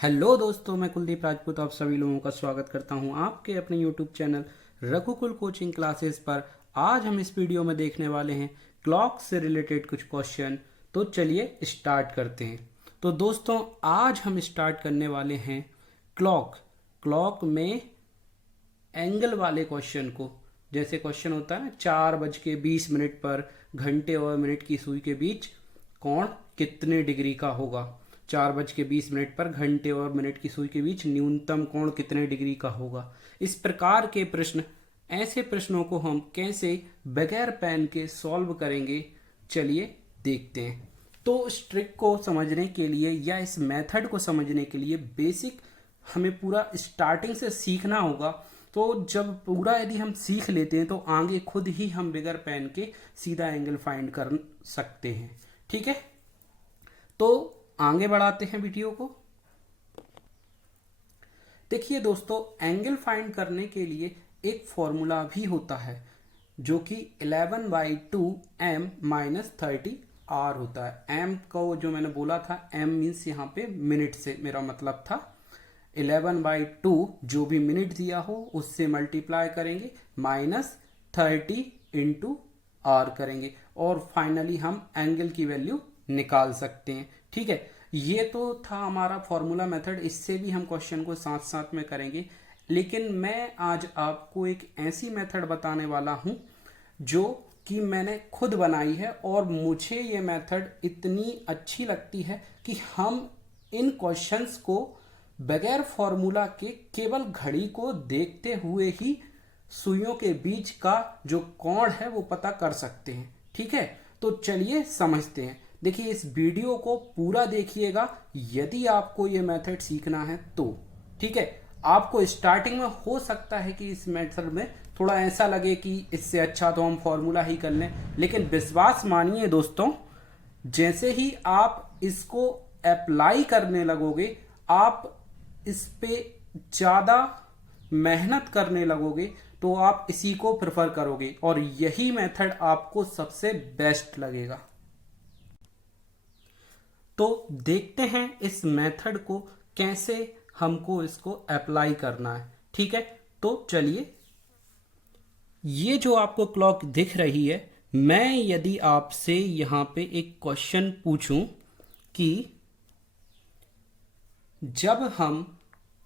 Hello दोस्तों, मैं कुलदीप राजपूत आप सभी लोगों का स्वागत करता हूं आपके अपने यूट्यूब चैनल रघुकुल कोचिंग क्लासेस पर। आज हम इस वीडियो में देखने वाले हैं क्लॉक से रिलेटेड कुछ क्वेश्चन। तो चलिए स्टार्ट करते हैं। तो दोस्तों, आज हम स्टार्ट करने वाले हैं क्लॉक में एंगल वाले क्वेश्चन को। जैसे क्वेश्चन होता है ना, 4:20 पर घंटे और मिनट की सुई के बीच कोण कितने डिग्री का होगा। 4:20 पर घंटे और मिनट की सुई के बीच न्यूनतम कोण कितने डिग्री का होगा। इस प्रकार के प्रश्न, ऐसे प्रश्नों को हम कैसे बगैर पेन के सॉल्व करेंगे, चलिए देखते हैं। तो इस ट्रिक को समझने के लिए या इस मेथड को समझने के लिए बेसिक हमें पूरा स्टार्टिंग से सीखना होगा। तो जब पूरा यदि हम सीख लेते हैं तो आगे खुद ही हम बगैर पेन के सीधा एंगल फाइंड कर सकते हैं। ठीक है, तो आगे बढ़ाते हैं वीडियो को। देखिए दोस्तों, एंगल फाइंड करने के लिए एक फॉर्मूला भी होता है जो कि 11/2 m - 30 r होता है। m को जो मैंने बोला था, m मीन्स यहाँ पे मिनट से मेरा मतलब था। 11/2 जो भी मिनट दिया हो उससे मल्टीप्लाई करेंगे, -30 इंटू r करेंगे और फाइनली हम एंगल की वैल्यू निकाल सकते हैं। ठीक है, ये तो था हमारा फॉर्मूला मेथड। इससे भी हम क्वेश्चन को साथ साथ में करेंगे, लेकिन मैं आज आपको एक ऐसी मेथड बताने वाला हूं जो कि मैंने खुद बनाई है और मुझे ये मेथड इतनी अच्छी लगती है कि हम इन क्वेश्चंस को बगैर फॉर्मूला के केवल घड़ी को देखते हुए ही सुइयों के बीच का जो कोण है वो पता कर सकते हैं। ठीक है, तो चलिए समझते हैं। देखिए, इस वीडियो को पूरा देखिएगा यदि आपको ये मेथड सीखना है तो। ठीक है, आपको स्टार्टिंग में हो सकता है कि इस मेथड में थोड़ा ऐसा लगे कि इससे अच्छा तो हम फॉर्मूला ही कर लें, लेकिन विश्वास मानिए दोस्तों, जैसे ही आप इसको अप्लाई करने लगोगे, आप इस पे ज्यादा मेहनत करने लगोगे तो आप इसी को प्रेफर करोगे और यही मेथड आपको सबसे बेस्ट लगेगा। तो देखते हैं इस मेथड को कैसे हमको इसको अप्लाई करना है। ठीक है, तो चलिए, ये जो आपको क्लॉक दिख रही है, मैं यदि आपसे यहां पे एक क्वेश्चन पूछूं कि जब हम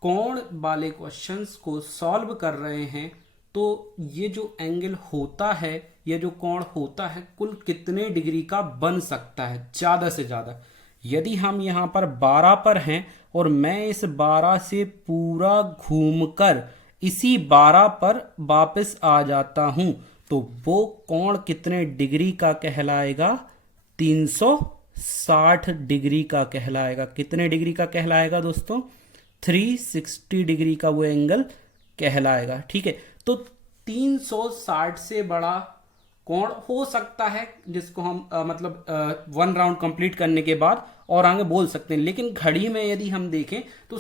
कोण वाले क्वेश्चंस को सॉल्व कर रहे हैं तो ये जो एंगल होता है, ये जो कोण होता है, कुल कितने डिग्री का बन सकता है ज्यादा से ज्यादा। यदि हम यहाँ पर 12 पर हैं और मैं इस 12 से पूरा घूमकर इसी 12 पर वापस आ जाता हूं तो वो कोण कितने डिग्री का कहलाएगा? 360 डिग्री का कहलाएगा। कितने डिग्री का कहलाएगा दोस्तों? 360 डिग्री का वो एंगल कहलाएगा। ठीक है, तो 360 से बड़ा कोण हो सकता है जिसको हम मतलब 1 राउंड कंप्लीट करने के बाद और आगे बोल सकते हैं, लेकिन घड़ी में यदि हम देखें तो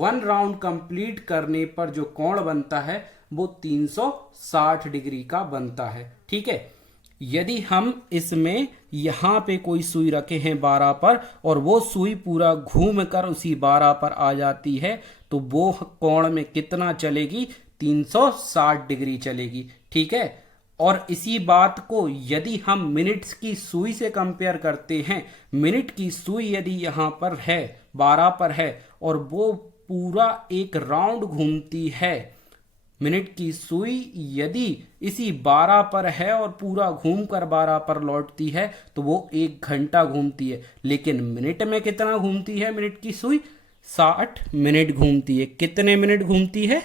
1 राउंड कंप्लीट करने पर जो कोण बनता है वो 360 डिग्री का बनता है। ठीक है, यदि हम इसमें यहां पे कोई सुई रखे हैं 12 पर और वो सुई पूरा घूम कर उसी 12 पर आ जाती है तो वो कोण में कितना चलेगी? 360 डिग्री चलेगी। ठीक है, और इसी बात को यदि हम मिनट्स की सुई से कंपेयर करते हैं, मिनट की सुई यदि यहां पर है 12 पर है और वो पूरा एक राउंड घूमती है, मिनट की सुई यदि इसी 12 पर है और पूरा घूमकर 12 पर लौटती है तो वो 1 घंटा घूमती है। लेकिन मिनट में कितना घूमती है मिनट की सुई? 60 मिनट घूमती है। कितने मिनट घूमती है?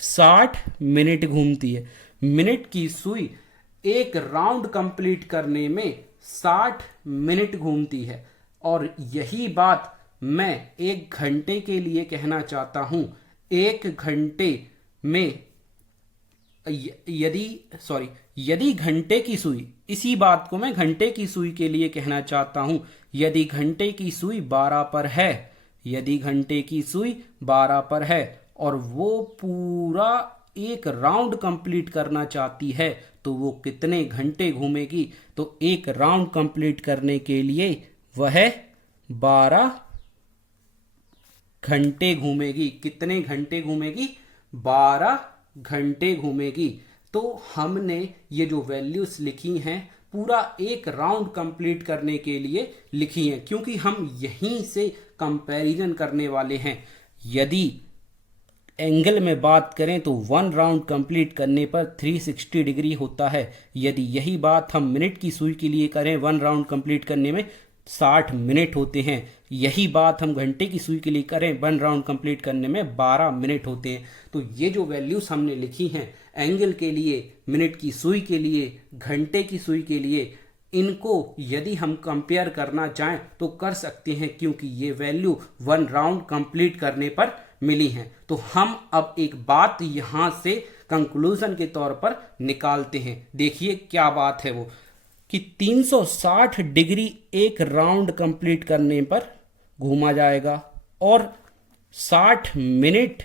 60 मिनट घूमती है। मिनट की सुई एक राउंड कंप्लीट करने में 60 मिनट घूमती है और यही बात मैं 1 घंटे के लिए कहना चाहता हूं। 1 घंटे में यदि घंटे की सुई, इसी बात को मैं घंटे की सुई के लिए कहना चाहता हूं। यदि घंटे की सुई 12 पर है, यदि घंटे की सुई 12 पर है और वो पूरा एक राउंड कंप्लीट करना चाहती है तो वो कितने घंटे घूमेगी? तो एक राउंड कंप्लीट करने के लिए वह 12 घंटे घूमेगी। कितने घंटे घूमेगी? 12 घंटे घूमेगी। तो हमने ये जो वैल्यूज लिखी हैं पूरा एक राउंड कंप्लीट करने के लिए लिखी हैं, क्योंकि हम यहीं से कंपैरिजन करने वाले हैं। यदि एंगल में बात करें तो 1 राउंड कंप्लीट करने पर 360 डिग्री होता है। यदि यही बात हम मिनट की सुई के लिए करें, 1 राउंड कंप्लीट करने में 60 मिनट होते हैं। यही बात हम घंटे की सुई के लिए करें, 1 राउंड कंप्लीट करने में 12 मिनट होते हैं। तो ये जो वैल्यूज हमने लिखी हैं एंगल के लिए, मिनट की सुई के लिए, घंटे की सुई के लिए, इनको यदि हम कंपेयर करना चाहें तो कर सकते हैं, क्योंकि ये वैल्यू 1 राउंड कंप्लीट करने पर मिली हैं। तो हम अब एक बात यहां से कंक्लूजन के तौर पर निकालते हैं। देखिए क्या बात है वो, कि 360 डिग्री एक राउंड कंप्लीट करने पर घूमा जाएगा और 60 मिनट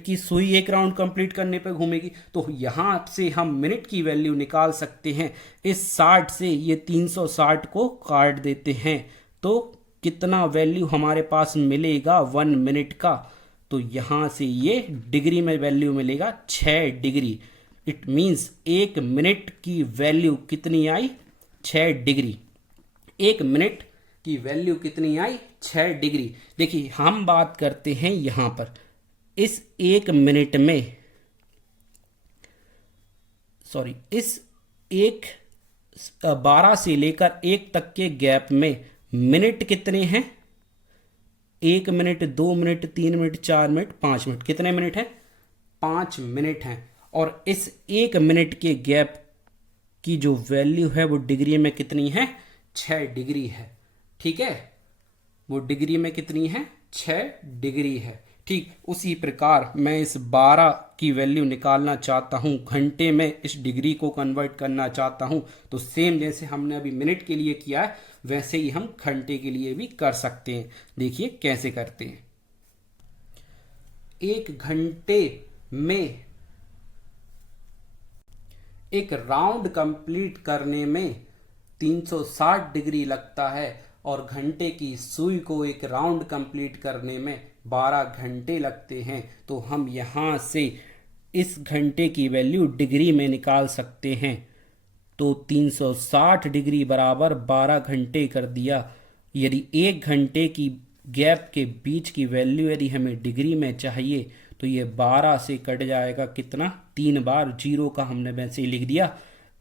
की सुई एक राउंड कंप्लीट करने पर घूमेगी। तो यहां से हम मिनट की वैल्यू निकाल सकते हैं। इस 60 से ये 360 को काट देते हैं तो कितना वैल्यू हमारे पास मिलेगा 1 मिनट का? तो यहां से ये डिग्री में वैल्यू मिलेगा 6 डिग्री। इट मीन्स 1 मिनट की वैल्यू कितनी आई? 6 डिग्री। 1 मिनट की वैल्यू कितनी आई? 6 डिग्री। देखिए हम बात करते हैं यहां पर इस 1 मिनट में, सॉरी, इस 12 से लेकर 1 तक के गैप में मिनट कितने हैं? 1 minute, 2 minute, 3 minute, 4 minute, 5 minute. कितने मिनट हैं? 5 मिनट हैं। और इस 1 मिनट के गैप की जो वैल्यू है वो डिग्री में कितनी है? 6 डिग्री है। ठीक है, वो डिग्री में कितनी है? 6 डिग्री है। ठीक उसी प्रकार मैं इस 12 की वैल्यू निकालना चाहता हूं, घंटे में इस डिग्री को कन्वर्ट करना चाहता हूं, तो सेम जैसे हमने अभी मिनट के लिए किया है वैसे ही हम घंटे के लिए भी कर सकते हैं। देखिए कैसे करते हैं। 1 घंटे में एक राउंड कंप्लीट करने में 360 डिग्री लगता है और घंटे की सुई को एक राउंड कंप्लीट करने में 12 घंटे लगते हैं। तो हम यहाँ से इस घंटे की वैल्यू डिग्री में निकाल सकते हैं। तो 360 डिग्री बराबर 12 घंटे कर दिया। यदि 1 घंटे की गैप के बीच की वैल्यू यदि हमें डिग्री में चाहिए तो ये 12 से कट जाएगा कितना? 3 बार 0 का हमने वैसे ही लिख दिया,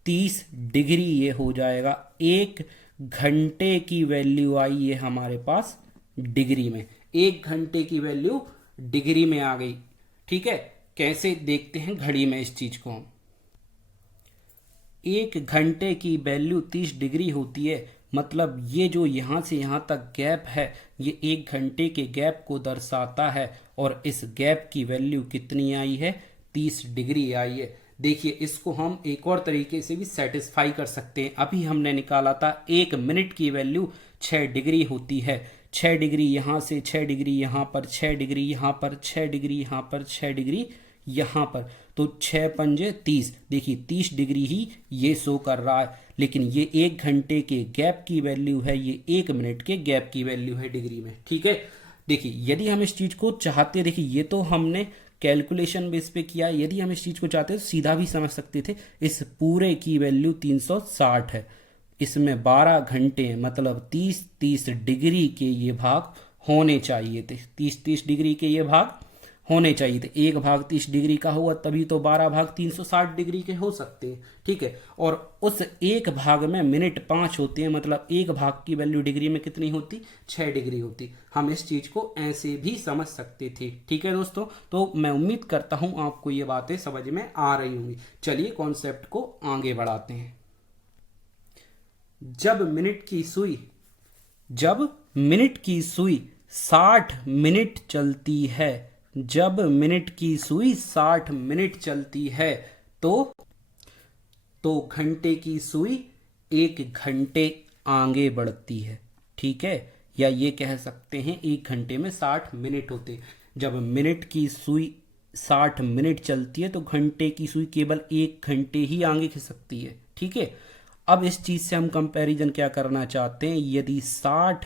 30 डिग्री ये हो जाएगा। 1 घंटे की वैल्यू आई है हमारे पास डिग्री में। 1 घंटे की वैल्यू डिग्री में आ गई। ठीक है, कैसे देखते हैं घड़ी में इस चीज को। 1 घंटे की वैल्यू 30 डिग्री होती है, मतलब ये जो यहां से यहां तक गैप है ये 1 घंटे के गैप को दर्शाता है और इस गैप की वैल्यू कितनी आई है? 30 डिग्री आई है। देखिए इसको हम एक और तरीके से भी सेटिस्फाई कर सकते हैं। अभी हमने निकाला था 1 मिनट की वैल्यू 6 डिग्री होती है। 6 डिग्री यहाँ से, 6 डिग्री यहाँ पर, 6 डिग्री यहाँ पर, 6 डिग्री यहाँ पर, 6 डिग्री यहाँ पर, तो 6 पंजे 30। देखिए 30 डिग्री ही ये शो कर रहा है, लेकिन ये 1 घंटे के गैप की वैल्यू है, ये 1 मिनट के गैप की वैल्यू है डिग्री में। ठीक है, देखिए यदि हम इस चीज को चाहते, देखिए ये तो हमने कैलकुलेशन बेस पे किया, यदि हम इस चीज को चाहते तो सीधा भी समझ सकते थे। इस पूरे की वैल्यू 360 है, इसमें 12 घंटे हैं, मतलब 30 डिग्री के ये भाग होने चाहिए थे। 30 डिग्री के ये भाग होने चाहिए थे। 1 भाग 30 डिग्री का हुआ तभी तो 12 भाग 360 डिग्री के हो सकते हैं। ठीक है, और उस 1 भाग में मिनट 5 होते हैं, मतलब 1 भाग की वैल्यू डिग्री में कितनी होती? 6 डिग्री होती। हम इस चीज को ऐसे भी समझ सकते थे। ठीक है दोस्तों, तो मैं उम्मीद करता हूं आपको ये बातें समझ में आ रही होंगी। चलिए कॉन्सेप्ट को आगे बढ़ाते हैं। जब मिनट की सुई 60 मिनट चलती है, जब मिनट की सुई 60 मिनट चलती है तो घंटे की सुई 1 घंटे आगे बढ़ती है। ठीक है, या ये कह सकते हैं 1 घंटे में 60 मिनट होते हैं। जब मिनट की सुई 60 मिनट चलती है तो घंटे की सुई केवल 1 घंटे ही आगे खिंच सकती है। ठीक है, अब इस चीज से हम कंपैरिजन क्या करना चाहते हैं? यदि 60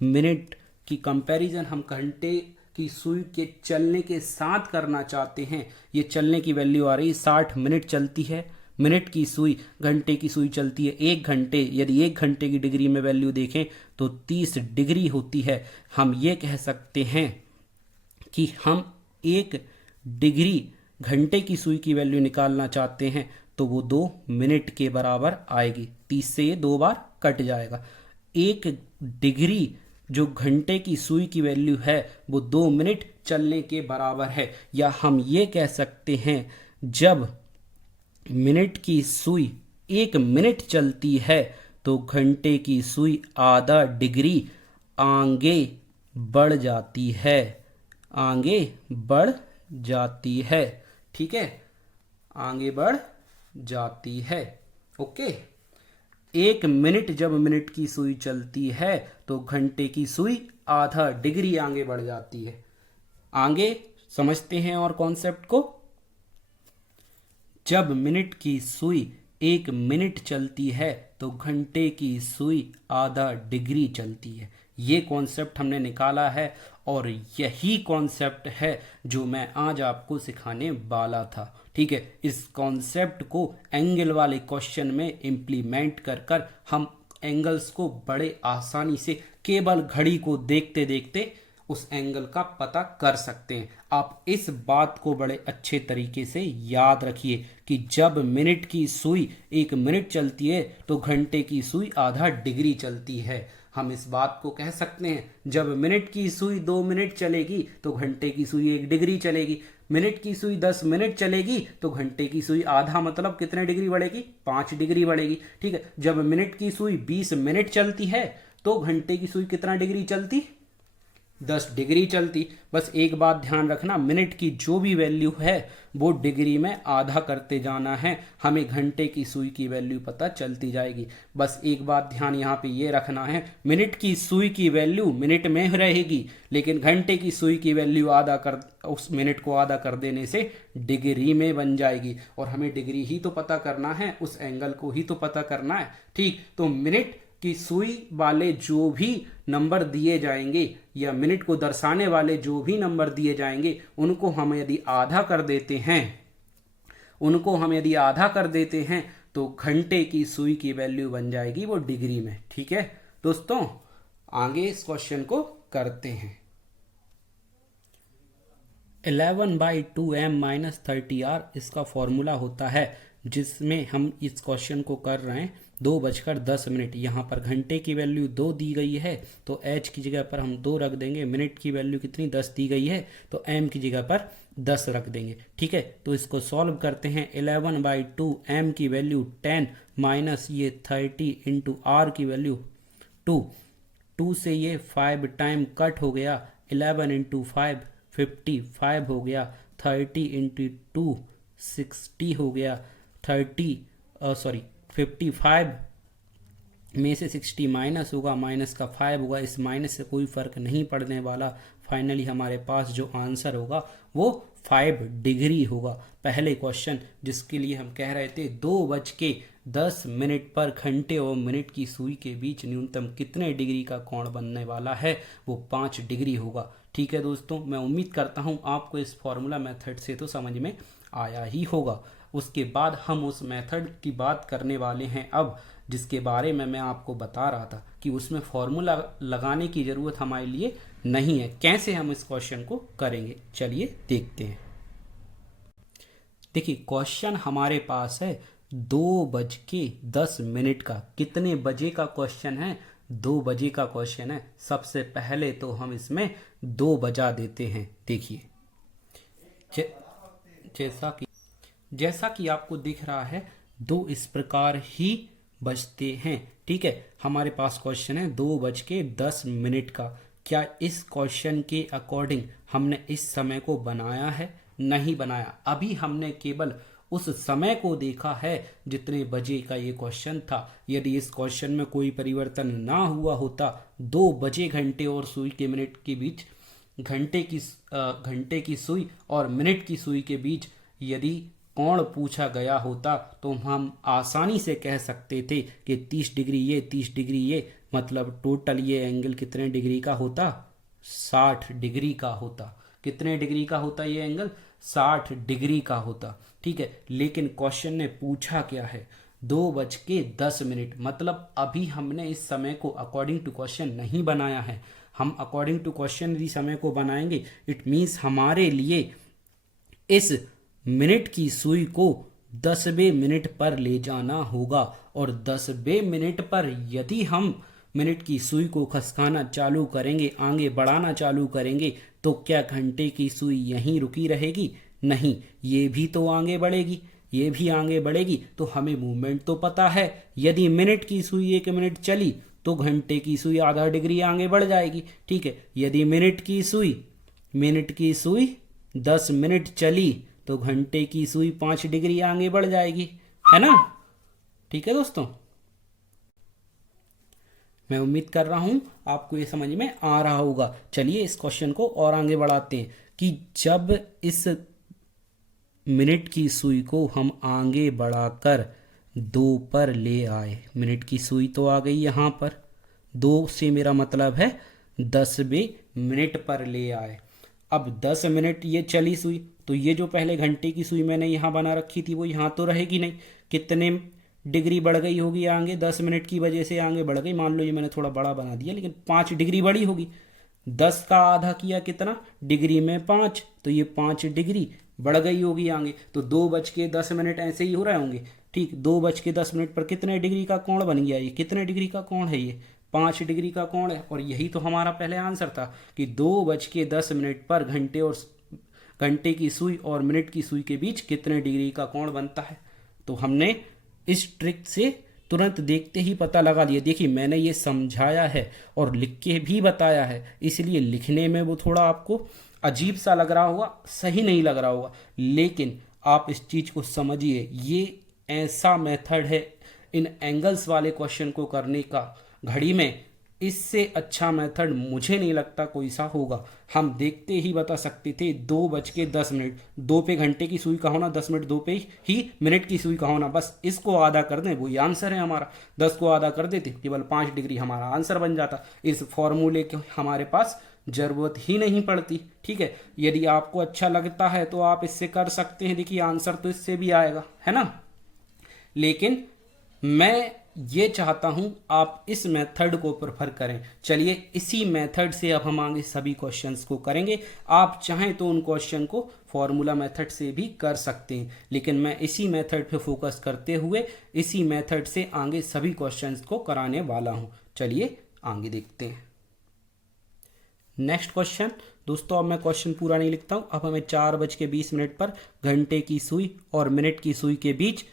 मिनट की कंपैरिजन हम घंटे की सुई के चलने के साथ करना चाहते हैं, ये चलने की वैल्यू आ रही है 60 मिनट चलती है, मिनट की सुई, घंटे की सुई चलती है 1 घंटे। यदि 1 घंटे की डिग्री में वैल्यू देखें तो 30 डिग्री होती है। हम ये कह सकते हैं कि हम 1 डिग्री घंटे की सुई की वैल्यू निकालना चाहते हैं तो वो 2 मिनट के बराबर आएगी। 30 से ये 2 बार कट जाएगा। 1 डिग्री जो घंटे की सुई की वैल्यू है वो 2 मिनट चलने के बराबर है। या हम ये कह सकते हैं जब मिनट की सुई 1 मिनट चलती है तो घंटे की सुई आधा डिग्री आगे बढ़ जाती है, आगे बढ़ जाती है। ठीक है, आगे बढ़ जाती है। ओके, 1 मिनट जब मिनट की सुई चलती है तो घंटे की सुई आधा डिग्री आगे बढ़ जाती है। आगे समझते हैं और कॉन्सेप्ट को। जब मिनट की सुई 1 मिनट चलती है तो घंटे की सुई आधा डिग्री चलती है। ये कॉन्सेप्ट हमने निकाला है और यही कॉन्सेप्ट है जो मैं आज आपको सिखाने वाला था। ठीक है, इस कॉन्सेप्ट को एंगल वाले क्वेश्चन में इम्प्लीमेंट कर हम एंगल्स को बड़े आसानी से केवल घड़ी को देखते देखते उस एंगल का पता कर सकते हैं। आप इस बात को बड़े अच्छे तरीके से याद रखिए कि जब मिनट की सुई 1 मिनट चलती है तो घंटे की सुई आधा डिग्री चलती है। हम इस बात को कह सकते हैं जब मिनट की सुई 2 मिनट चलेगी तो घंटे की सुई 1 डिग्री चलेगी। मिनट की सुई 10 मिनट चलेगी तो घंटे की सुई आधा मतलब कितने डिग्री बढ़ेगी, 5 डिग्री बढ़ेगी। ठीक है, जब मिनट की सुई 20 मिनट चलती है तो घंटे की सुई कितना डिग्री चलती, 10 डिग्री चलती। बस एक बात ध्यान रखना, मिनट की जो भी वैल्यू है वो डिग्री में आधा करते जाना है, हमें घंटे की सुई की वैल्यू पता चलती जाएगी। बस एक बात ध्यान यहाँ पे ये रखना है, मिनट की सुई की वैल्यू मिनट में रहेगी लेकिन घंटे की सुई की वैल्यू उस मिनट को आधा कर देने से डिग्री में बन जाएगी। और हमें डिग्री ही तो पता करना है, उस एंगल को ही तो पता करना है। ठीक, तो मिनट कि सुई वाले जो भी नंबर दिए जाएंगे या मिनट को दर्शाने वाले जो भी नंबर दिए जाएंगे उनको हम यदि आधा कर देते हैं तो घंटे की सुई की वैल्यू बन जाएगी वो डिग्री में। ठीक है दोस्तों, आगे इस क्वेश्चन को करते हैं। 11/2m - 30r इसका फॉर्मूला होता है जिसमें हम इस क्वेश्चन को कर रहे हैं 2:10। यहाँ पर घंटे की वैल्यू 2 दी गई है तो h की जगह पर हम 2 रख देंगे। मिनट की वैल्यू कितनी 10 दी गई है तो m की जगह पर 10 रख देंगे। ठीक है, तो इसको सॉल्व करते हैं। 11/2 m की वैल्यू 10 माइनस ये 30 इंटू r की वैल्यू 2 से ये 5 टाइम कट हो गया। 11 इंटू 5 55 हो गया। 30 इंटू 2 60 हो गया। 55 में से 60 माइनस होगा, माइनस का 5 होगा, इस माइनस से कोई फर्क नहीं पड़ने वाला। फाइनली हमारे पास जो आंसर होगा वो 5 डिग्री होगा। पहले क्वेश्चन जिसके लिए हम कह रहे थे 2:10 पर घंटे और मिनट की सुई के बीच न्यूनतम कितने डिग्री का कोण बनने वाला है वो 5 डिग्री होगा। ठीक है दोस्तों, मैं उम्मीद करता हूँ आपको इस फॉर्मूला मेथड से तो समझ में आया ही होगा। उसके बाद हम उस मेथड की बात करने वाले हैं अब, जिसके बारे में मैं आपको बता रहा था कि उसमें फॉर्मूला लगाने की ज़रूरत हमारे लिए नहीं है। कैसे हम इस क्वेश्चन को करेंगे, चलिए देखते हैं। देखिए क्वेश्चन हमारे पास है 2:10 का। कितने बजे का क्वेश्चन है, 2 बजे का क्वेश्चन है। सबसे पहले तो हम इसमें 2 बजा देते हैं। देखिए जैसा कि आपको दिख रहा है 2 इस प्रकार ही बजते हैं। ठीक है, हमारे पास क्वेश्चन है 2:10 का। क्या इस क्वेश्चन के अकॉर्डिंग हमने इस समय को बनाया है? नहीं बनाया। अभी हमने केवल उस समय को देखा है जितने बजे का ये क्वेश्चन था। यदि इस क्वेश्चन में कोई परिवर्तन ना हुआ होता, 2 बजे घंटे और सुई के मिनट के बीच, घंटे की सुई और मिनट की सुई के बीच यदि कोण पूछा गया होता तो हम आसानी से कह सकते थे कि 30 डिग्री ये 30 डिग्री ये, मतलब टोटल ये एंगल कितने डिग्री का होता, 60 डिग्री का होता। कितने डिग्री का होता ये एंगल? 60 डिग्री का होता। ठीक है, लेकिन क्वेश्चन ने पूछा क्या है? 2:10, मतलब अभी हमने इस समय को अकॉर्डिंग टू क्वेश्चन नहीं बनाया है। हम अकॉर्डिंग टू क्वेश्चन यदि समय को बनाएंगे, इट मीन्स हमारे लिए इस मिनट की सुई को 10वें मिनट पर ले जाना होगा, और 10वें मिनट पर यदि हम मिनट की सुई को खसकाना चालू करेंगे, आगे बढ़ाना चालू करेंगे, तो क्या घंटे की सुई यहीं रुकी रहेगी? नहीं, ये भी तो आगे बढ़ेगी, ये भी आगे बढ़ेगी। तो हमें मूवमेंट तो पता है, यदि मिनट की सुई 1 मिनट चली तो घंटे की सुई आधा डिग्री आगे बढ़ जाएगी। ठीक है, यदि मिनट की सुई 10 मिनट चली तो घंटे की सुई 5 डिग्री आगे बढ़ जाएगी, है ना? ठीक है दोस्तों, मैं उम्मीद कर रहा हूं आपको ये समझ में आ रहा होगा। चलिए इस क्वेश्चन को और आगे बढ़ाते हैं कि जब इस मिनट की सुई को हम आगे बढ़ाकर 2 पर ले आए, मिनट की सुई तो आ गई यहाँ पर, 2 से मेरा मतलब है 10वें मिनट पर ले आए। अब 10 मिनट ये चली सुई, तो ये जो पहले घंटे की सुई मैंने यहाँ बना रखी थी वो यहाँ तो रहेगी नहीं। कितने डिग्री बढ़ गई होगी आगे? 10 मिनट की वजह से आगे बढ़ गई, मान लो ये मैंने थोड़ा बड़ा बना दिया, लेकिन 5 डिग्री बढ़ी होगी। 10 का आधा किया कितना? डिग्री में 5, तो ये 5 डिग्री बढ़ गई होगी आगे। तो 2:10 ऐसे ही हो रहे होंगे। ठीक, 2:10 पर कितने डिग्री का कोण बन गया? ये कितने डिग्री का कोण है? ये 5 डिग्री का कोण है। और यही तो हमारा पहले आंसर था कि 2:10 पर घंटे की सुई और मिनट की सुई के बीच कितने डिग्री का कोण बनता है। तो हमने इस ट्रिक से तुरंत देखते ही पता लगा लिया। देखिए मैंने ये समझाया है और लिख के भी बताया है, इसलिए लिखने में वो थोड़ा आपको अजीब सा लग रहा होगा, सही नहीं लग रहा होगा, लेकिन आप इस चीज को समझिए, ये ऐसा मेथड है इन एंगल्स वाले क्वेश्चन को करने का घड़ी में। इससे अच्छा मेथड मुझे नहीं लगता कोई सा होगा। हम देखते ही बता सकते थे 2:10, 2 पे घंटे की सुई का होना, 10 मिनट 2 पे ही मिनट की सुई का होना, बस इसको आधा कर दें वही आंसर है हमारा। 10 को आधा कर देते केवल 5 डिग्री हमारा आंसर बन जाता। इस फॉर्मूले के हमारे पास जरूरत ही नहीं पड़ती। ठीक है, यदि आपको अच्छा लगता है तो आप इससे कर सकते हैं। देखिए आंसर तो इससे भी आएगा, है ना? लेकिन मैं ये चाहता हूं आप इस मेथड को प्रेफर करें। चलिए इसी मेथड से अब हम आगे सभी क्वेश्चंस को करेंगे। आप चाहें तो उन क्वेश्चन को फॉर्मूला मेथड से भी कर सकते हैं, लेकिन मैं इसी मेथड पे फोकस करते हुए इसी मेथड से आगे सभी क्वेश्चंस को कराने वाला हूं। चलिए आगे देखते हैं। नेक्स्ट क्वेश्चन दोस्तों, अब मैं क्वेश्चन पूरा नहीं लिखता हूं। अब हमें 4:20 पर घंटे की सुई और मिनट की सुई के बीच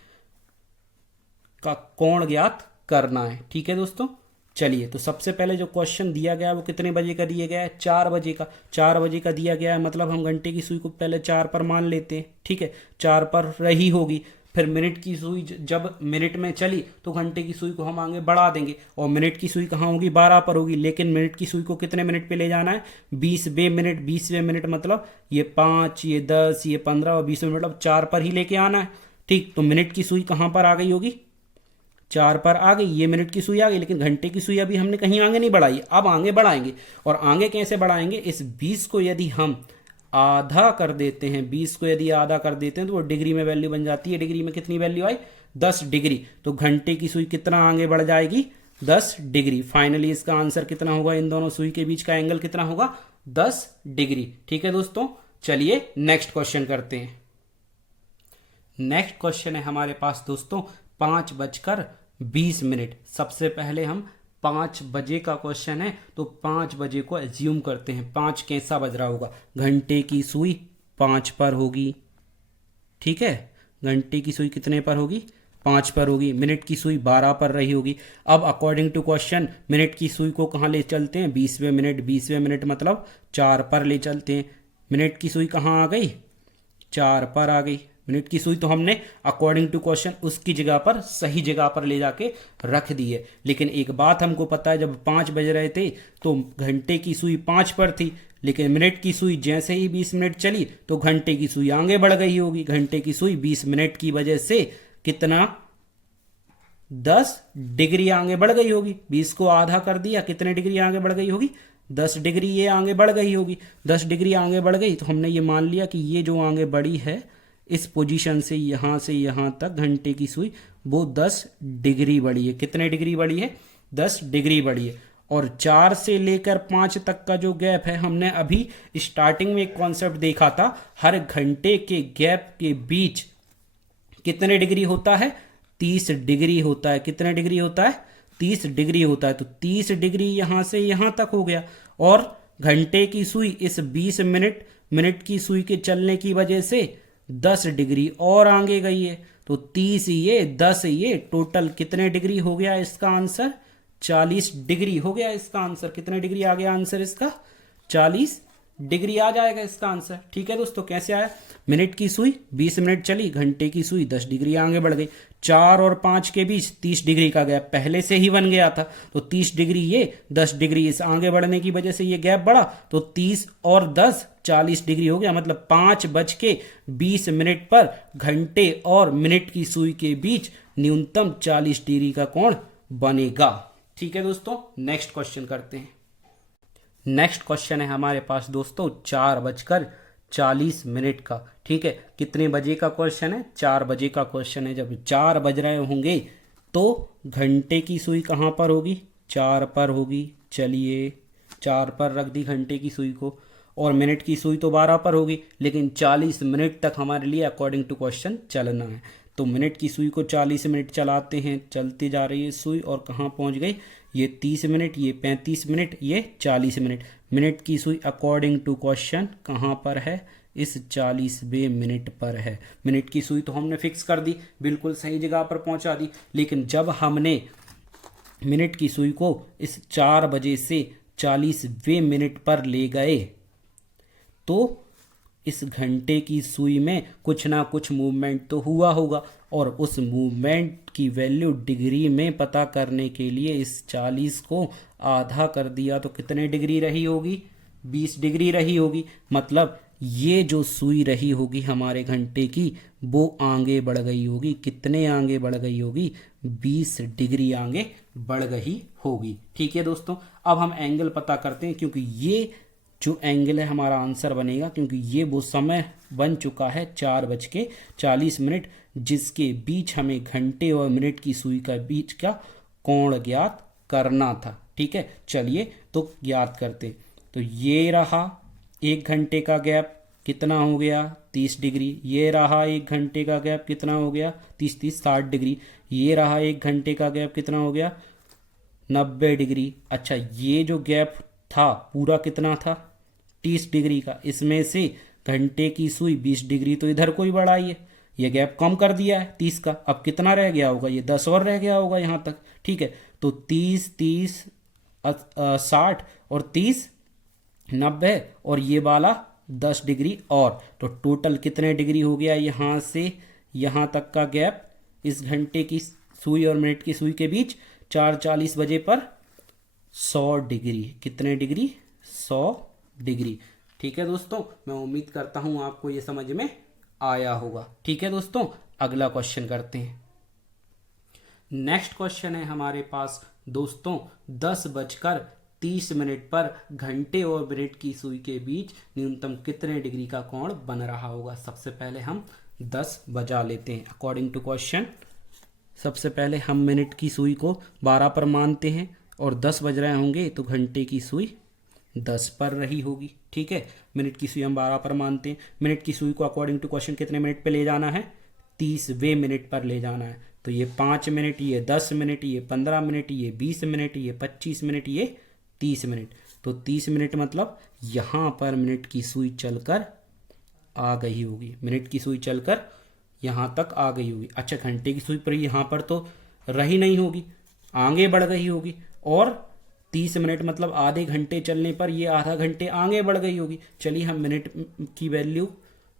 का कोण ज्ञात करना है। ठीक है दोस्तों, चलिए तो सबसे पहले जो क्वेश्चन दिया गया है वो कितने बजे का दिया गया है? 4 बजे का। 4 बजे का दिया गया है, मतलब हम घंटे की सुई को पहले 4 पर मान लेते हैं। ठीक है, 4 पर रही होगी। फिर मिनट की सुई जब मिनट में चली तो घंटे की सुई को हम आगे बढ़ा देंगे, और मिनट की सुई कहाँ होगी? 12 पर होगी। लेकिन मिनट की सुई को कितने मिनट पे ले जाना है? 20वें मिनट। 20वें मिनट मतलब ये 5, ये 10, ये 15 और 20वें मतलब 4 पर ही लेके आना है। ठीक, तो मिनट की सुई कहाँ पर आ गई होगी? 4 पर आ गई। ये मिनट की सुई आ गई, लेकिन घंटे की सुई अभी हमने कहीं आगे नहीं बढ़ाई, अब आगे बढ़ाएंगे। और आगे कैसे बढ़ाएंगे? इस 20 को यदि हम आधा कर देते हैं, 20 को यदि आधा कर देते हैं तो वो डिग्री में वैल्यू बन जाती है। डिग्री में कितनी वैल्यू आई? 10 डिग्री। तो घंटे की सुई कितना आगे बढ़ जाएगी? 10 डिग्री। फाइनली इसका आंसर कितना होगा? इन दोनों सुई के बीच का एंगल कितना होगा? 10 डिग्री। ठीक है दोस्तों, चलिए नेक्स्ट क्वेश्चन करते हैं। नेक्स्ट क्वेश्चन है हमारे पास दोस्तों 5:20। सबसे पहले हम 5 बजे का क्वेश्चन है तो 5 बजे को एज्यूम करते हैं। 5 कैसा बज रहा होगा? घंटे की सुई 5 पर होगी। ठीक है, घंटे की सुई कितने पर होगी? 5 पर होगी। मिनट की सुई 12 पर रही होगी। अब अकॉर्डिंग टू क्वेश्चन मिनट की सुई को कहाँ ले चलते हैं? 20वें मिनट। 20वें मिनट मतलब 4 पर ले चलते हैं। मिनट की सुई कहाँ आ गई? 4 पर आ गई। मिनट की सुई तो हमने अकॉर्डिंग टू क्वेश्चन उसकी जगह पर, सही जगह पर ले जाके रख दी है। लेकिन एक बात हमको पता है, जब 5 बज रहे थे तो घंटे की सुई 5 पर थी, लेकिन मिनट की सुई जैसे ही 20 मिनट चली तो घंटे की सुई आगे बढ़ गई होगी। घंटे की सुई 20 मिनट की वजह से कितना? 10 डिग्री आगे बढ़ गई होगी। 20 को आधा कर दिया, कितने डिग्री आगे बढ़ गई होगी? 10 डिग्री ये आगे बढ़ गई होगी। 10 डिग्री आगे बढ़ गई तो हमने ये मान लिया कि ये जो आगे बढ़ी है इस पोजीशन से यहाँ तक घंटे की सुई वो 10 डिग्री बढ़ी है। कितने डिग्री बढ़ी है? 10 डिग्री बढ़ी है। और 4 से लेकर 5 तक का जो गैप है, हमने अभी स्टार्टिंग में एक कॉन्सेप्ट देखा था, हर घंटे के गैप के बीच कितने डिग्री होता है? 30 डिग्री होता है। कितने डिग्री होता है? 30 डिग्री होता है। तो 30 डिग्री यहां से यहां तक हो गया। और घंटे की सुई इस 20 मिनट की सुई के चलने की वजह से 10 डिग्री और आगे गई है। तो 30 ये 10 ये टोटल कितने डिग्री हो गया इसका आंसर? 40 डिग्री हो गया इसका आंसर। कितने डिग्री आ गया आंसर इसका? 40 डिग्री आ जाएगा इसका आंसर। ठीक है दोस्तों, कैसे आया? मिनट की सुई 20 मिनट चली, घंटे की सुई 10 डिग्री आगे बढ़ गई। 4 और 5 के बीच 30 डिग्री का गैप पहले से ही बन गया था। तो 30 डिग्री ये, 10 डिग्री इस आगे बढ़ने की वजह से ये गैप बढ़ा। तो 30 और 10 40 डिग्री हो गया। मतलब 5:20 पर घंटे और मिनट की सुई के बीच न्यूनतम 40 डिग्री का कोण बनेगा। ठीक है दोस्तों, नेक्स्ट क्वेश्चन करते हैं। नेक्स्ट क्वेश्चन है हमारे पास दोस्तों 4:40 का। ठीक है, कितने बजे का क्वेश्चन है? 4 बजे का क्वेश्चन है। जब 4 बज रहे होंगे तो घंटे की सुई कहाँ पर होगी? 4 पर होगी। चलिए 4 पर रख दी घंटे की सुई को। और मिनट की सुई तो 12 पर होगी, लेकिन 40 मिनट तक हमारे लिए अकॉर्डिंग टू क्वेश्चन चलना है। तो मिनट की सुई को 40 मिनट चलाते हैं। चलती जा रही है सुई और कहाँ पहुँच गई? ये 30 मिनट, ये 35 मिनट, ये 40 मिनट। मिनट की सुई अकॉर्डिंग टू क्वेश्चन कहाँ पर है? इस 40वें मिनट पर है। मिनट की सुई तो हमने फिक्स कर दी, बिल्कुल सही जगह पर पहुंचा दी। लेकिन जब हमने मिनट की सुई को इस 4 बजे से 40वें मिनट पर ले गए तो इस घंटे की सुई में कुछ ना कुछ मूवमेंट तो हुआ होगा। और उस मूवमेंट की वैल्यू डिग्री में पता करने के लिए इस 40 को आधा कर दिया तो कितने डिग्री रही होगी? 20 डिग्री रही होगी। मतलब ये जो सुई रही होगी हमारे घंटे की वो आगे बढ़ गई होगी। कितने आगे बढ़ गई होगी? 20 डिग्री आगे बढ़ गई होगी। ठीक है दोस्तों, अब हम एंगल पता करते हैं, क्योंकि ये जो एंगल है हमारा आंसर बनेगा, क्योंकि ये वो समय बन चुका है 4:40 जिसके बीच हमें घंटे और मिनट की सुई का बीच का कोण ज्ञात करना था। ठीक है, चलिए तो ज्ञात करते। तो ये रहा 1 घंटे का गैप, कितना हो गया? 30 डिग्री। ये रहा 1 घंटे का गैप, कितना हो गया? 60 डिग्री। ये रहा 1 घंटे का गैप, कितना हो गया? 90 डिग्री। अच्छा, ये जो गैप था पूरा कितना था? 30 डिग्री का। इसमें से घंटे की सुई 20 डिग्री तो इधर को ही बढ़ाई है, ये गैप कम कर दिया है 30 का। अब कितना रह गया होगा? ये 10 और रह गया होगा यहाँ तक। ठीक है, तो 30 60 और 30 90 और ये वाला 10 डिग्री और, तो टोटल कितने डिग्री हो गया यहाँ से यहाँ तक का गैप इस घंटे की सुई और मिनट की सुई के बीच? 4:40 बजे पर 100 डिग्री। कितने डिग्री? 100 डिग्री। ठीक है दोस्तों, मैं उम्मीद करता हूं आपको ये समझ में आया होगा। ठीक है दोस्तों, अगला क्वेश्चन करते हैं। नेक्स्ट क्वेश्चन है हमारे पास दोस्तों 10:30 पर घंटे और मिनट की सुई के बीच न्यूनतम कितने डिग्री का कोण बन रहा होगा। सबसे पहले हम 10 बजा लेते हैं अकॉर्डिंग टू क्वेश्चन। सबसे पहले हम मिनट की सुई को 12 पर मानते हैं और 10 बज रहे होंगे तो घंटे की सुई 10 पर रही होगी। ठीक है, मिनट की सुई हम 12 पर मानते हैं। मिनट की सुई को अकॉर्डिंग टू क्वेश्चन कितने मिनट पे ले जाना है? 30वें मिनट पर ले जाना है। तो ये 5 मिनट, ये 10 मिनट, ये 15 मिनट, ये 20 मिनट, ये 25 मिनट, ये 30 मिनट। तो 30 मिनट मतलब यहाँ पर मिनट की सुई चलकर आ गई होगी। मिनट की सुई चलकर यहाँ तक आ गई होगी। अच्छा, घंटे की सुई पर यहाँ पर तो रही नहीं होगी, आगे बढ़ गई होगी। और 30 मिनट मतलब आधे घंटे चलने पर ये आधा घंटे आगे बढ़ गई होगी। चलिए हम मिनट की वैल्यू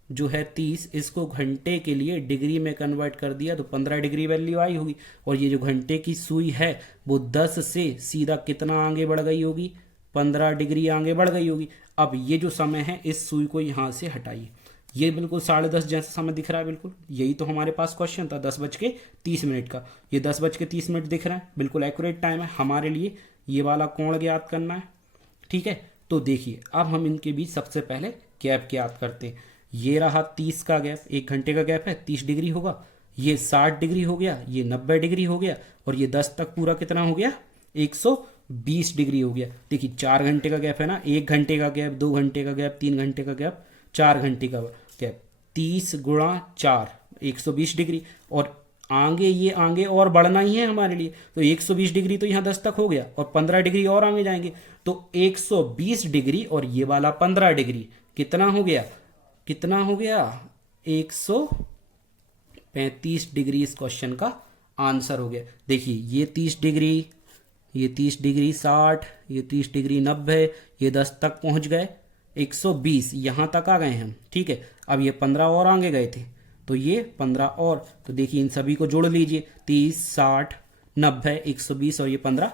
जो है 30, इसको घंटे के लिए डिग्री में कन्वर्ट कर दिया तो 15 डिग्री वैल्यू आई होगी। और ये जो घंटे की सुई है वो 10 से सीधा कितना आगे बढ़ गई होगी? 15 डिग्री आगे बढ़ गई होगी। अब ये जो समय है इस सुई को यहाँ से हटाइए। ये बिल्कुल 10:30 जैसा समय दिख रहा है, बिल्कुल यही तो हमारे पास क्वेश्चन था 10:30 का। ये 10:30 दिख रहा है, बिल्कुल एक्यूरेट टाइम है हमारे लिए ये वाला कोण ज्ञात करना है। ठीक है। तो देखिए अब हम इनके बीच सबसे पहले गैप ज्ञात करते हैं। ये रहा 30 का गैप, 1 घंटे का गैप है, 30 डिग्री होगा। ये 60 डिग्री हो गया, ये 90 डिग्री हो गया, और ये 10 तक पूरा कितना हो गया, 120 डिग्री हो गया। देखिए 4 घंटे का गैप है ना, 1 घंटे का गैप, 2 घंटे का गैप, 3 घंटे का गैप, 4 घंटे का गैप, 30 गुणा 4 120 डिग्री। और आगे ये आगे और बढ़ना ही है हमारे लिए, तो 120 डिग्री तो यहाँ 10 तक हो गया, और 15 डिग्री और आगे जाएंगे तो 120 डिग्री, और ये वाला 15 डिग्री कितना हो गया, कितना हो गया, 135 डिग्री इस क्वेश्चन का आंसर हो गया। देखिए ये 30 डिग्री, ये 30 डिग्री 60, ये 30 डिग्री 90, ये 10 तक पहुंच गए, 120 यहाँ तक आ गए हम, ठीक है। अब ये 15 और आगे गए थे, तो ये 15 और, तो देखिए इन सभी को जोड़ लीजिए, 30 60 90 120 और ये 15,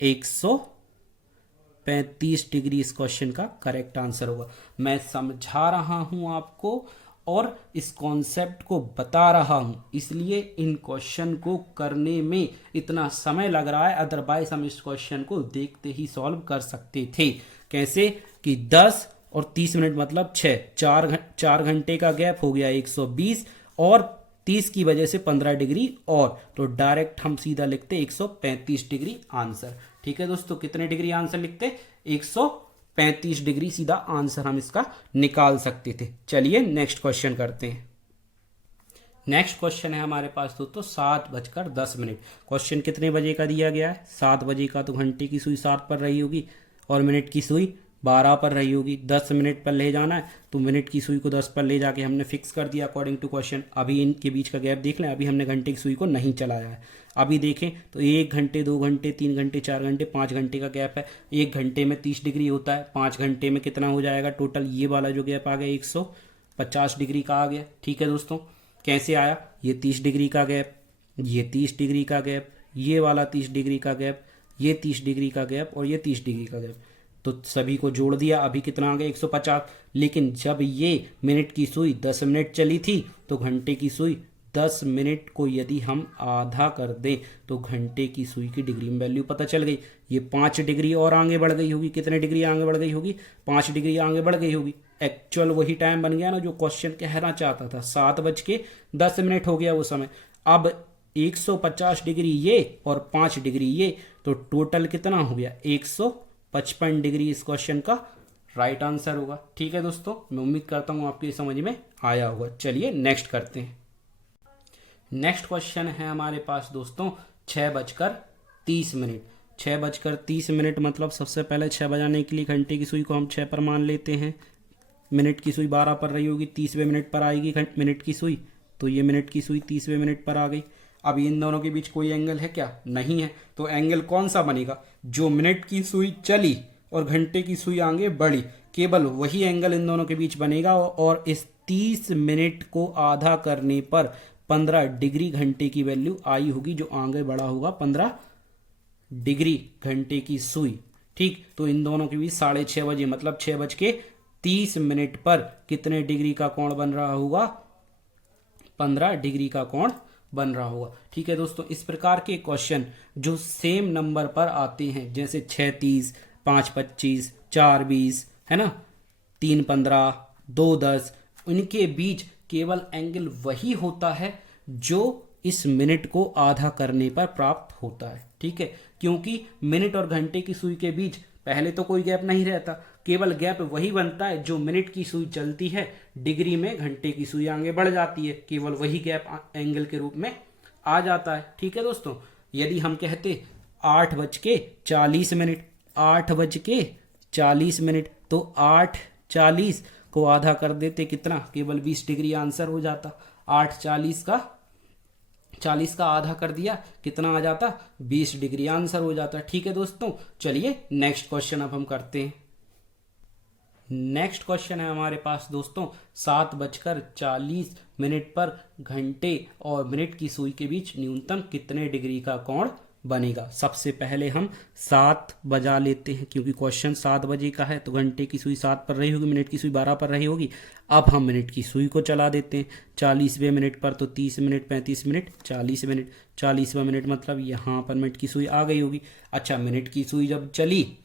135 डिग्री इस क्वेश्चन का करेक्ट आंसर होगा। मैं समझा रहा हूं आपको और इस कॉन्सेप्ट को बता रहा हूं, इसलिए इन क्वेश्चन को करने में इतना समय लग रहा है, अदरवाइज हम इस क्वेश्चन को देखते ही सॉल्व कर सकते थे। कैसे कि 10 और 30 मिनट मतलब 6, 4 घंटे का गैप हो गया 120, और 30 की वजह से 15 डिग्री और, तो डायरेक्ट हम सीधा लिखते 135 डिग्री आंसर। ठीक है दोस्तों, कितने डिग्री आंसर लिखते, 135 डिग्री सीधा आंसर हम इसका निकाल सकते थे। चलिए नेक्स्ट क्वेश्चन करते हैं। नेक्स्ट क्वेश्चन है हमारे पास दोस्तों 7:10। क्वेश्चन कितने बजे का दिया गया है, 7 बजे का, तो घंटे की सुई 7 पर रही होगी और मिनट की सुई 12 पर रही होगी। 10 मिनट पर ले जाना है, तो मिनट की सुई को 10 पर ले जाके हमने फिक्स कर दिया अकॉर्डिंग टू क्वेश्चन। अभी इनके बीच का गैप देख लें, अभी हमने घंटे की सुई को नहीं चलाया है। अभी देखें तो 1 घंटे 2 घंटे 3 घंटे 4 घंटे 5 घंटे का गैप है। 1 घंटे में 30 डिग्री होता है, 5 घंटे में कितना हो जाएगा टोटल, ये वाला जो गैप आ गया 150 डिग्री का आ गया। ठीक है दोस्तों, कैसे आया, ये 30 डिग्री का गैप, ये 30 डिग्री का गैप, ये वाला 30 डिग्री का गैप, ये 30 डिग्री का गैप और ये 30 डिग्री का गैप, तो सभी को जोड़ दिया, अभी कितना आ गया 150। लेकिन जब ये मिनट की सुई 10 मिनट चली थी, तो घंटे की सुई 10 मिनट को यदि हम आधा कर दें तो घंटे की सुई की डिग्री में वैल्यू पता चल गई। ये 5 डिग्री और आगे बढ़ गई होगी, कितने डिग्री आगे बढ़ गई होगी, 5 डिग्री आगे बढ़ गई होगी। एक्चुअल वही टाइम बन गया ना जो क्वेश्चन कहना चाहता था, 7:10 हो गया वो समय। अब 150 डिग्री ये और 5 डिग्री ये, तो टोटल कितना हो गया 155 डिग्री इस क्वेश्चन का राइट आंसर होगा। ठीक है दोस्तों, मैं उम्मीद करता हूं आपको ये समझ में आया होगा। चलिए नेक्स्ट करते हैं। नेक्स्ट क्वेश्चन है हमारे पास दोस्तों 6:30। 6:30 मतलब सबसे पहले 6 बजाने के लिए घंटे की सुई को हम 6 पर मान लेते हैं। मिनट की सुई 12 पर रही होगी, 30वें मिनट पर आएगी मिनट की सुई, तो ये मिनट की सुई 30वें मिनट पर आ गई। अब इन दोनों के बीच कोई एंगल है क्या, नहीं है, तो एंगल कौन सा बनेगा, जो मिनट की सुई चली और घंटे की सुई आगे बढ़ी, केवल वही एंगल इन दोनों के बीच बनेगा। और इस 30 मिनट को आधा करने पर 15 डिग्री घंटे की वैल्यू आई होगी, जो आगे बढ़ा होगा 15 डिग्री घंटे की सुई। ठीक, तो इन दोनों के बीच 6:30 बजे मतलब 6:30 पर कितने डिग्री का कोण बन रहा होगा, 15 डिग्री का कोण बन रहा होगा। ठीक है दोस्तों, इस प्रकार के क्वेश्चन जो सेम नंबर पर आते हैं, जैसे 6:30, 5:25, 4:20, है ना, 3:15, 2:10, उनके बीच केवल एंगल वही होता है जो इस मिनट को आधा करने पर प्राप्त होता है। ठीक है, क्योंकि मिनट और घंटे की सुई के बीच पहले तो कोई गैप नहीं रहता, केवल गैप वही बनता है जो मिनट की सुई चलती है, डिग्री में घंटे की सुई आगे बढ़ जाती है, केवल वही गैप एंगल के रूप में आ जाता है। ठीक है दोस्तों, यदि हम कहते 8:40, 8:40, तो 8:40 को आधा कर देते कितना, केवल 20 डिग्री आंसर हो जाता। 8:40 का 40 का आधा कर दिया, कितना आ जाता, 20 डिग्री आंसर हो जाता। ठीक है दोस्तों, चलिए नेक्स्ट क्वेश्चन अब हम करते हैं। नेक्स्ट क्वेश्चन है हमारे पास दोस्तों 7:40 पर घंटे और मिनट की सुई के बीच न्यूनतम कितने डिग्री का कोण बनेगा। सबसे पहले हम 7 बजा लेते हैं, क्योंकि क्वेश्चन 7 बजे का है, तो घंटे की सुई 7 पर रही होगी, मिनट की सुई 12 पर रही होगी। अब हम मिनट की सुई को चला देते हैं 40वें मिनट पर, तो 30 मिनट 35 मिनट 40 मिनट, 40वां मिनट मतलब यहाँ पर मिनट की सुई आ गई होगी। अच्छा, मिनट की सुई जब चली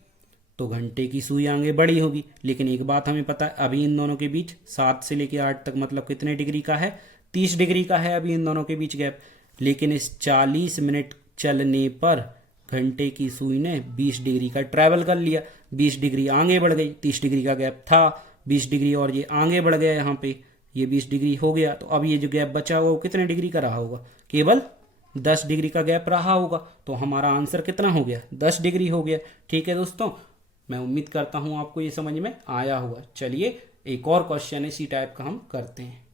तो घंटे की सुई आगे बढ़ी होगी। लेकिन एक बात हमें पता है, अभी इन दोनों के बीच 7 से लेके 8 तक मतलब कितने डिग्री का है, 30 डिग्री का है अभी इन दोनों के बीच गैप। लेकिन इस 40 मिनट चलने पर घंटे की सुई ने 20 डिग्री का ट्रैवल कर लिया, 20 डिग्री आगे बढ़ गई, 30 डिग्री का गैप था, 20 डिग्री और ये आगे बढ़ गया, यहाँ पे ये 20 डिग्री हो गया। तो अब ये जो गैप बचा हुआ वो कितने डिग्री का रहा होगा, केवल 10 डिग्री का गैप रहा होगा। तो हमारा आंसर कितना हो गया, 10 डिग्री हो गया। ठीक है दोस्तों, मैं उम्मीद करता हूँ आपको ये समझ में आया होगा। चलिए एक और क्वेश्चन इसी टाइप का हम करते हैं।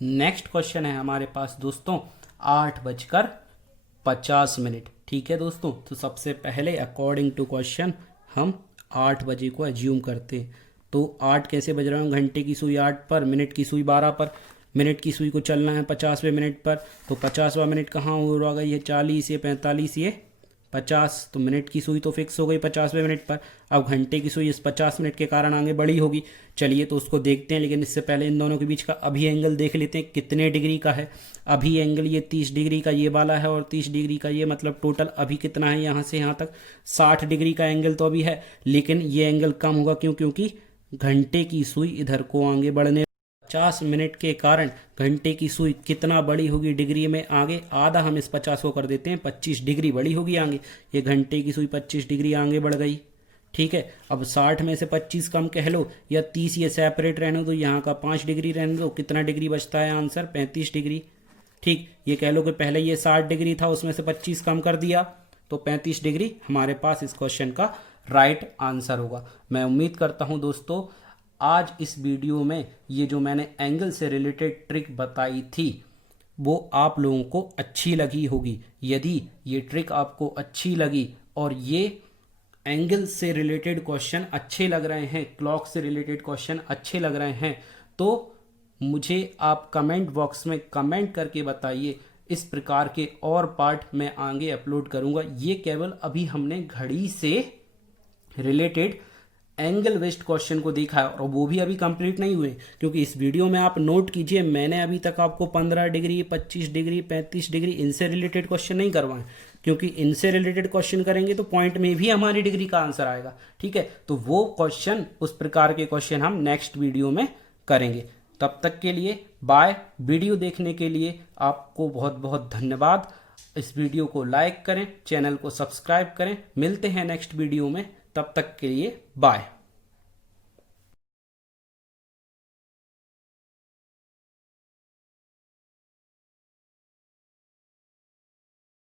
नेक्स्ट क्वेश्चन है हमारे पास दोस्तों 8:50। ठीक है दोस्तों, तो सबसे पहले अकॉर्डिंग टू क्वेश्चन हम 8 बजे को एज्यूम करते हैं। तो 8 कैसे बज रहा हूँ, घंटे की सुई 8 पर, मिनट की सुई 12 पर, मिनट की सुई को चलना है 50वें मिनट पर। तो 50वां मिनट कहाँ हो रहा है, ये 40, ये 45, ये 50। तो मिनट की सुई तो फिक्स हो गई 50वें मिनट पर। अब घंटे की सुई इस 50 मिनट के कारण आगे बढ़ी होगी। चलिए तो उसको देखते हैं, लेकिन इससे पहले इन दोनों के बीच का अभी एंगल देख लेते हैं कितने डिग्री का है। अभी एंगल ये 30 डिग्री का ये वाला है और 30 डिग्री का ये, मतलब टोटल अभी कितना है यहाँ से यहाँ तक 60 डिग्री का एंगल तो अभी है। लेकिन ये एंगल कम होगा, क्यों, क्योंकि घंटे की सुई इधर को आगे बढ़ने 50 मिनट के कारण घंटे की सुई कितना बड़ी होगी डिग्री में आगे, आधा हम इस 50 को कर देते हैं, 25 डिग्री बड़ी होगी आगे। ये घंटे की सुई 25 डिग्री आगे बढ़ गई। ठीक है, अब 60 में से 25 कम कह लो या 30 ये सेपरेट रहने दो, यहाँ का 5 डिग्री रहने दो, कितना डिग्री बचता है आंसर, 35 डिग्री। ठीक, ये कह लो कि पहले ये 60 डिग्री था, उसमें से 25 कम कर दिया तो 35 डिग्री हमारे पास इस क्वेश्चन का राइट आंसर होगा। मैं उम्मीद करता हूँ दोस्तों आज इस वीडियो में ये जो मैंने एंगल से रिलेटेड ट्रिक बताई थी वो आप लोगों को अच्छी लगी होगी। यदि ये ट्रिक आपको अच्छी लगी और ये एंगल से रिलेटेड क्वेश्चन अच्छे लग रहे हैं, क्लॉक से रिलेटेड क्वेश्चन अच्छे लग रहे हैं, तो मुझे आप कमेंट बॉक्स में कमेंट करके बताइए। इस प्रकार के और पार्ट मैं आगे अपलोड करूंगा। ये केवल अभी हमने घड़ी से रिलेटेड एंगल बेस्ड क्वेश्चन को देखा है और वो भी अभी कंप्लीट नहीं हुए, क्योंकि इस वीडियो में आप नोट कीजिए मैंने अभी तक आपको 15 डिग्री, 25 डिग्री, 35 डिग्री इनसे रिलेटेड क्वेश्चन नहीं करवाए, क्योंकि इनसे रिलेटेड क्वेश्चन करेंगे तो पॉइंट में भी हमारी डिग्री का आंसर आएगा। ठीक है, तो वो क्वेश्चन, उस प्रकार के क्वेश्चन हम नेक्स्ट वीडियो में करेंगे। तब तक के लिए बाय। वीडियो देखने के लिए आपको बहुत बहुत धन्यवाद। इस वीडियो को लाइक करें, चैनल को सब्सक्राइब करें। मिलते हैं नेक्स्ट वीडियो में, तब तक के लिए बाय।